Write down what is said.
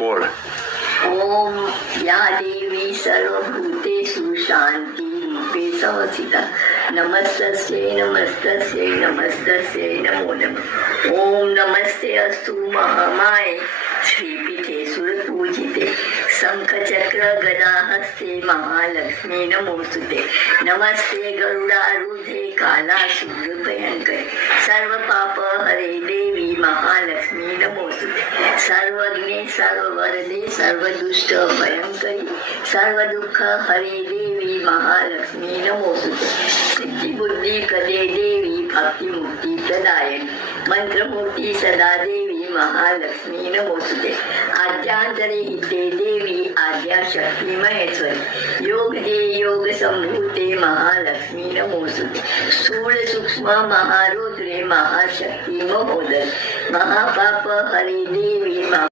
बोल. ओम या देवी सर्वभूतेषु शांती रूपे संस्थिता नमस्तस्यै नमस्तस्यै नमस्तस्यै नमो नमः. ओम नमस्ते अस्तु महामाये श्रीपीठे सुरपूजिते शंखचक्र गदा हस्ते महालक्ष्मी नमोस्तुते. नमस्ते गरुडारूढे कालासुर भयंकर सर्व पाप हरे देवी महालक्ष्मी नमोस्तुते. सर्वज्ञे सर्ववरदे सर्वदुष्ट भयंकरी सर्व दुःख हरे देवी महालक्ष्मी नमोस्तुते. सिद्धी बुद्धी कदे देवी भक्ती मुक्ती प्रदायक मंत्रमूर्ती सदा देवी महालक्ष्मी नमोस्तुते. आद्यांतरे हिते देवी आद्या शक्ती महेश्वरी योग दे योग संभूते महालक्ष्मी नमोस्तुते. स्थूल सूक्ष्म महारुद्रे महाशक्ती महोदय महापाप हरे देवी